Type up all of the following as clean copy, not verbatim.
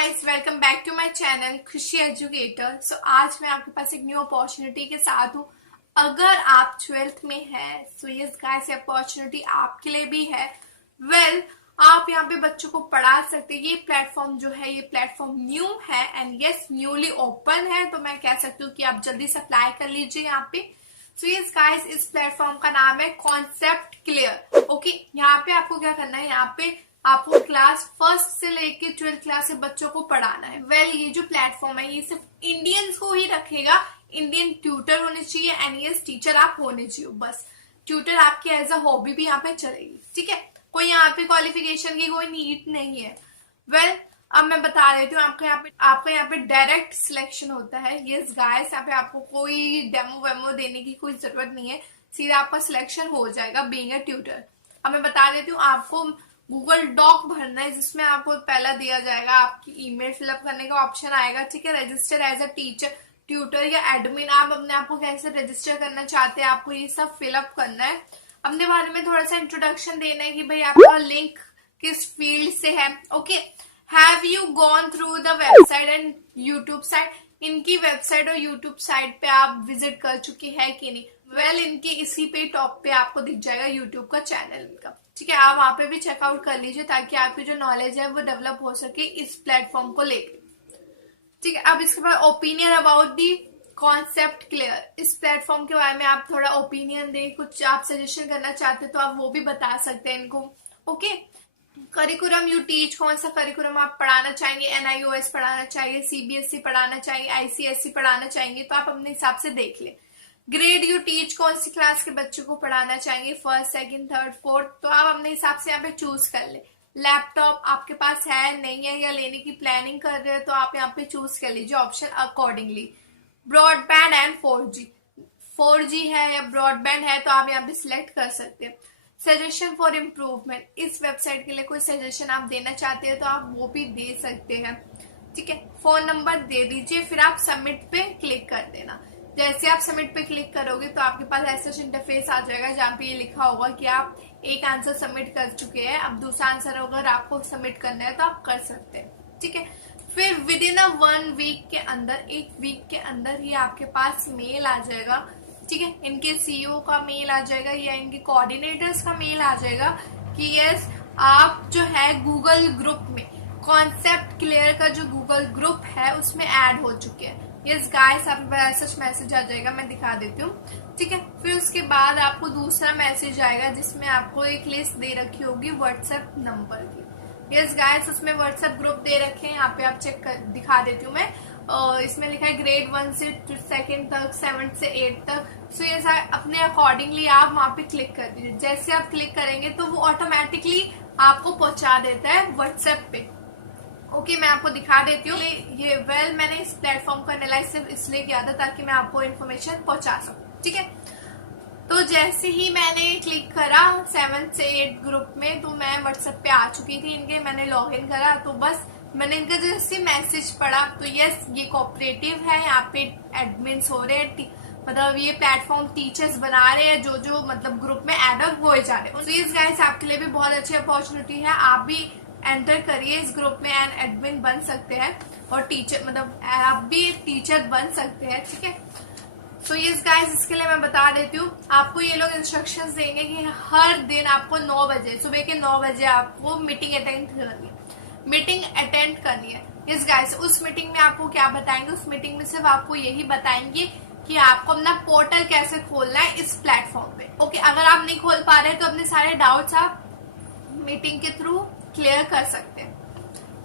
Guys, welcome back to my channel Khushi educator. So आज मैं आपके पास एक न्यू अपॉर्चुनिटी के साथ हूँ। अगर आप 12th में है सो यस गाइस, ये अपॉर्चुनिटी आपके लिए भी है। आप यहाँ पे बच्चों को पढ़ा सकते हैं। ये प्लेटफॉर्म जो है ये प्लेटफॉर्म न्यू है एंड यस न्यूली ओपन है, तो मैं कह सकती हूँ कि आप जल्दी से अप्लाई कर लीजिए यहाँ पे। सो यस गाइस, इस प्लेटफॉर्म का नाम है कॉन्सेप्ट क्लियर। ओके, यहाँ पे आपको क्या करना है, यहाँ पे आपको क्लास फर्स्ट से लेके 12th क्लास के बच्चों को पढ़ाना है। ये जो प्लेटफॉर्म है ये सिर्फ इंडियंस को ही रखेगा। इंडियन ट्यूटर होने चाहिए एंड यस टीचर आप होने चाहिए। बस ट्यूटर आपकी एज अ हॉबी भी यहाँ पे चलेगी, ठीक है। कोई यहाँ पे क्वालिफिकेशन की कोई नीड नहीं है। अब मैं बता देती हूँ, आपका यहाँ पे डायरेक्ट सिलेक्शन होता है। यस गाइस, यहाँ पे आपको कोई डेमो वेमो देने की कोई जरूरत नहीं है, सीधा आपका सिलेक्शन हो जाएगा बीइंग अ ट्यूटर। अब मैं बता देती हूँ, आपको गूगल डॉक भरना है जिसमें आपको पहला दिया जाएगा आपकी ईमेल फिलअप करने का ऑप्शन आएगा, ठीक है। Register as a teacher, tutor या एडमिन, आप अपने आप को कैसे रजिस्टर करना चाहते हैं आपको ये सब फिलअप करना है। अपने बारे में थोड़ा सा इंट्रोडक्शन देना है कि भाई आपका लिंक किस फील्ड से है। Okay, have you gone through the website and YouTube site, इनकी वेबसाइट और यूट्यूब साइट पे आप विजिट कर चुकी है कि नहीं। इनके इसी पे टॉप पे आपको दिख जाएगा यूट्यूब का चैनल इनका, ठीक है। आप वहां पे भी चेकआउट कर लीजिए ताकि आपकी जो नॉलेज है वो डेवलप हो सके इस प्लेटफॉर्म को लेके, ठीक है। अब इसके बाद opinion about the concept clear, इस प्लेटफॉर्म के बारे में आप थोड़ा ओपिनियन दे, कुछ आप सजेशन करना चाहते तो आप वो भी बता सकते हैं इनको। ओके, करिकुलम यू टीच, कौन सा करिकुलम आप पढ़ाना चाहेंगे, NIOS पढ़ाना चाहिए, CBSE पढ़ाना चाहिए, ICSE पढ़ाना चाहेंगे, तो आप अपने हिसाब से देख ले। ग्रेड यू टीच, कौन सी क्लास के बच्चों को पढ़ाना चाहेंगे, फर्स्ट सेकंड थर्ड फोर्थ, तो आप अपने हिसाब से यहाँ पे चूज कर ले। लैपटॉप आपके पास है नहीं है या लेने की प्लानिंग कर रहे हो तो आप यहाँ पे चूज कर लीजिए option accordingly. Broadband and 4G है या ब्रॉडबैंड है तो आप यहाँ पे सिलेक्ट कर सकते हैं। सजेशन फॉर इम्प्रूवमेंट, इस वेबसाइट के लिए कोई सजेशन आप देना चाहते हैं तो आप वो भी दे सकते हैं, ठीक है। फोन नंबर दे दीजिए, फिर आप सबमिट पे क्लिक कर देना। जैसे आप सबमिट पे क्लिक करोगे तो आपके पास ऐसा इंटरफेस आ जाएगा जहाँ पे ये लिखा होगा कि आप एक आंसर सबमिट कर चुके हैं, अब दूसरा आंसर अगर आपको सबमिट करना है तो आप कर सकते हैं, ठीक है। फिर विद इन 1 वीक के अंदर, 1 वीक के अंदर ही आपके पास मेल आ जाएगा, ठीक है। इनके CEO का मेल आ जाएगा या इनके कोऑर्डिनेटर्स का मेल आ जाएगा कि यस आप जो है गूगल ग्रुप में, कॉन्सेप्ट क्लियर का जो गूगल ग्रुप है उसमें ऐड हो चुके हैं। यस गाइस, आपके पास सच मैसेज आ जाएगा, मैं दिखा देती हूँ, ठीक है। फिर उसके बाद आपको दूसरा मैसेज आएगा जिसमें आपको एक लिस्ट दे रखी होगी व्हाट्सएप नंबर की। यस गाइस, उसमें व्हाट्सएप ग्रुप दे रखे हैं, यहाँ पे आप चेक कर दिखा देती हूँ मैं। इसमें लिखा है ग्रेड 1 से 2nd तक, 7th से 8th तक। सो ये अपने अकॉर्डिंगली आप वहां पे क्लिक कर दीजिए। जैसे आप क्लिक करेंगे तो वो ऑटोमेटिकली आपको पहुंचा देता है व्हाट्सएप पे। ओके, मैं आपको दिखा देती हूँ ये। मैंने इस प्लेटफॉर्म को एनालाइज सिर्फ इसलिए किया था ताकि मैं आपको इन्फॉर्मेशन पहुंचा सकूं, ठीक है। तो जैसे ही मैंने क्लिक करा 7th से 8th ग्रुप में, तो मैं व्हाट्सएप पे आ चुकी थी इनके, मैंने लॉग इन करा तो बस मैंने इनका जैसे मैसेज पढ़ा तो यस ये कोऑपरेटिव है, यहाँ पे एडमिन्स हो रहे हैं, मतलब ये प्लेटफॉर्म टीचर्स बना रहे हैं जो मतलब ग्रुप में एड अप हो जा रहे हैं। तो यस गाइस, आपके लिए भी बहुत अच्छी अपॉर्चुनिटी है, आप भी एंटर करिए इस ग्रुप में एंड एडमिन बन सकते हैं और टीचर मतलब आप भी एक टीचर बन सकते हैं, ठीक है। तो यस गाइस, इसके लिए मैं बता देती हूँ, आपको ये लोग इंस्ट्रक्शंस देंगे कि हर दिन आपको 9 बजे, सुबह के 9 बजे आपको मीटिंग अटेंड करनी है। यस गाइस, उस मीटिंग में आपको क्या बताएंगे, उस मीटिंग में सिर्फ आपको यही बताएंगे कि आपको अपना पोर्टल कैसे खोलना है इस प्लेटफॉर्म पे। ओके, अगर आप नहीं खोल पा रहे तो अपने सारे डाउट्स आप मीटिंग के थ्रू क्लियर कर सकते हैं,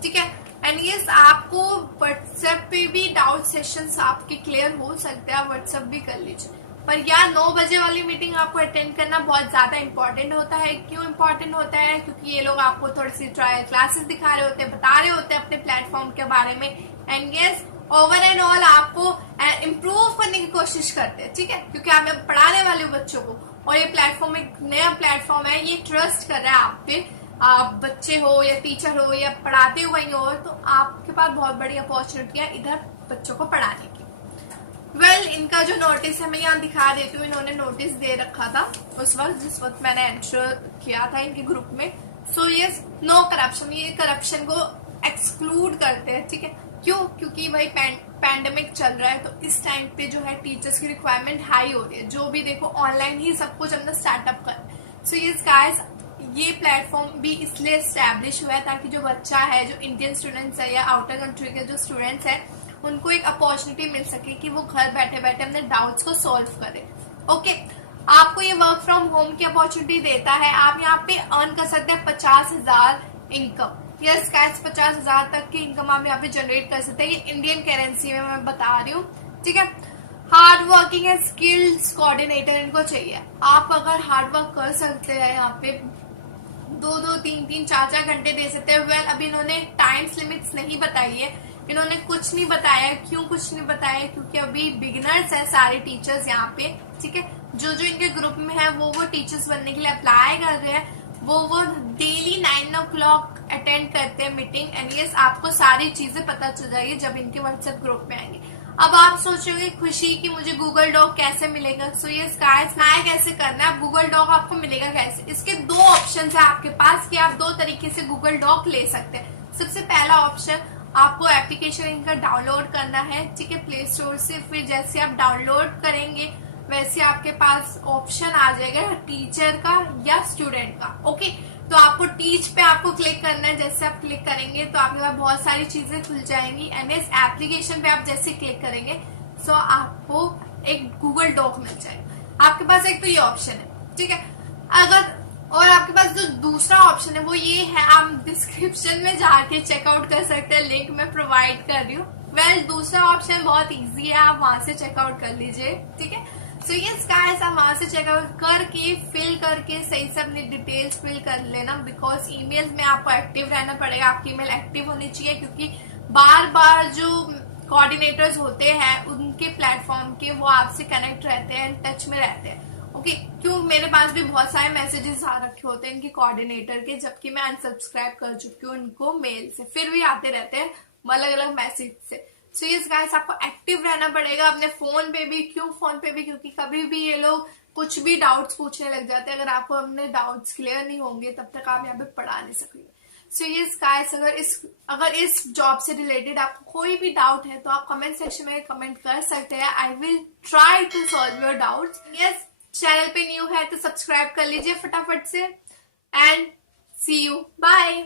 ठीक है। एंड यस, आपको व्हाट्सएप पे भी डाउट सेशंस आपके क्लियर हो सकते हैं, आप व्हाट्सएप भी कर लीजिए। पर यार 9 बजे वाली मीटिंग आपको अटेंड करना बहुत ज्यादा इंपॉर्टेंट होता है। क्यों इंपॉर्टेंट होता है? क्योंकि ये लोग आपको थोड़ी सी ट्रायल क्लासेस दिखा रहे होते हैं, बता रहे होते हैं अपने प्लेटफॉर्म के बारे में and yes over and all आपको इम्प्रूव करने की कोशिश करते हैं, ठीक है। क्योंकि आप पढ़ाने वाले हो बच्चों को और ये प्लेटफॉर्म एक नया प्लेटफॉर्म है, ये ट्रस्ट कर रहा है आप पे, आप बच्चे हो या टीचर हो या पढ़ाते हो कहीं और, तो आपके पास बहुत बड़ी अपॉर्चुनिटी है इधर बच्चों को पढ़ाने की। इनका जो नोटिस है मैं यहाँ दिखा देती हूँ। इन्होंने नोटिस दे रखा था उस वक्त जिस वक्त मैंने एंटर किया था इनके ग्रुप में। सो यस, नो करप्शन, ये करप्शन को एक्सक्लूड करते हैं, ठीक है। क्यों? क्योंकि भाई पैंडेमिक चल रहा है, तो इस टाइम पे जो है टीचर्स की रिक्वायरमेंट हाई हो रही है। जो भी देखो ऑनलाइन ही सब कुछ अपना स्टार्टअप कर। सो यस गाइस, ये प्लेटफॉर्म भी इसलिए स्टैब्लिश हुआ है ताकि जो बच्चा है, जो इंडियन स्टूडेंट्स है या आउटर कंट्री के जो स्टूडेंट्स है, उनको एक अपॉर्चुनिटी मिल सके कि वो घर बैठे बैठे अपने डाउट्स को सॉल्व करे। ओके, आपको ये वर्क फ्रॉम होम की अपॉर्चुनिटी देता है। आप यहाँ पे अर्न कर सकते हैं 50,000 इनकम। यस गाइस, 50,000 तक की इनकम आप यहाँ पे जनरेट कर सकते हैं। ये इंडियन करेंसी में मैं बता रही हूँ, ठीक है। Hard working and skills coordinator इनको चाहिए। आप अगर हार्ड वर्क कर सकते हैं, यहाँ पे 2-2, 3-3, 4-4 घंटे दे सकते हैं। वेल, अभी इन्होंने टाइम्स लिमिट्स नहीं बताई है, इन्होंने कुछ नहीं बताया। क्यों कुछ नहीं बताया? क्योंकि अभी बिगिनर्स है सारे टीचर्स यहाँ पे, ठीक है। जो इनके ग्रुप में है वो टीचर्स बनने के लिए अप्लाई कर रहे हैं। वो डेली 9 o'clock अटेंड करते हैं मीटिंग। एंड यस, आपको सारी चीजें पता चल जाएगी जब इनके व्हाट्सएप ग्रुप में आएंगे। अब आप सोचोगे खुशी कि मुझे गूगल डॉक कैसे मिलेगा। सो यस गाइस, मैं कैसे करना है, अब गूगल डॉक आपको मिलेगा कैसे? इसके 2 ऑप्शन है आपके पास कि आप 2 तरीके से गूगल डॉक ले सकते हैं। सबसे पहला ऑप्शन, आपको एप्लीकेशन इनका डाउनलोड करना है, ठीक है, प्ले स्टोर से। फिर जैसे आप डाउनलोड करेंगे वैसे आपके पास ऑप्शन आ जाएगा टीचर का या स्टूडेंट का। ओके, तो आपको टीच पे आपको क्लिक करना है। जैसे आप क्लिक करेंगे तो आपके पास बहुत सारी चीजें खुल जाएंगी। एंड इस एप्लीकेशन पे आप जैसे क्लिक करेंगे सो आपको एक गूगल डॉक मिल जाएगा। आपके पास एक तो ये ऑप्शन है, ठीक है। अगर और आपके पास जो दूसरा ऑप्शन है वो ये है, आप डिस्क्रिप्शन में जाके चेकआउट कर सकते हैं, लिंक मैं प्रोवाइड कर रही हूँ। वेल, दूसरा ऑप्शन बहुत इजी है, आप वहां से चेकआउट कर लीजिए, ठीक है। सो यस गाइस, आप वहां से चेकआउट करके फिल करके सही से अपनी डिटेल्स फिल कर लेना। बिकॉज ईमेल्स में आपको एक्टिव रहना पड़ेगा, आपकी ईमेल एक्टिव होनी चाहिए, क्योंकि बार बार जो कोऑर्डिनेटर्स होते हैं उनके प्लेटफॉर्म के, वो आपसे कनेक्ट रहते हैं, टच में रहते हैं। ओके, क्यों? मेरे पास भी बहुत सारे मैसेजेस आ रखे होते हैं इनके कोऑर्डिनेटर के, जबकि मैं अनसब्सक्राइब कर चुकी हूँ इनको मेल से, फिर भी आते रहते हैं अलग अलग मैसेज से। सो यस गाइस, आपको एक्टिव रहना पड़ेगा अपने फोन पे भी। क्यों फोन पे भी? क्योंकि कभी भी ये लोग कुछ भी डाउट्स पूछने लग जाते हैं। अगर आपको अपने डाउट्स क्लियर नहीं होंगे तब तक आप यहाँ पे पढ़ा नहीं सकेंगे। सो यस गाइस, अगर इस जॉब से रिलेटेड आपको कोई भी डाउट है तो आप कमेंट सेक्शन में कमेंट कर सकते हैं। I will try to solve your doubts. Yes, channel पे न्यू है तो सब्सक्राइब कर लीजिए फटाफट से। And see you, bye.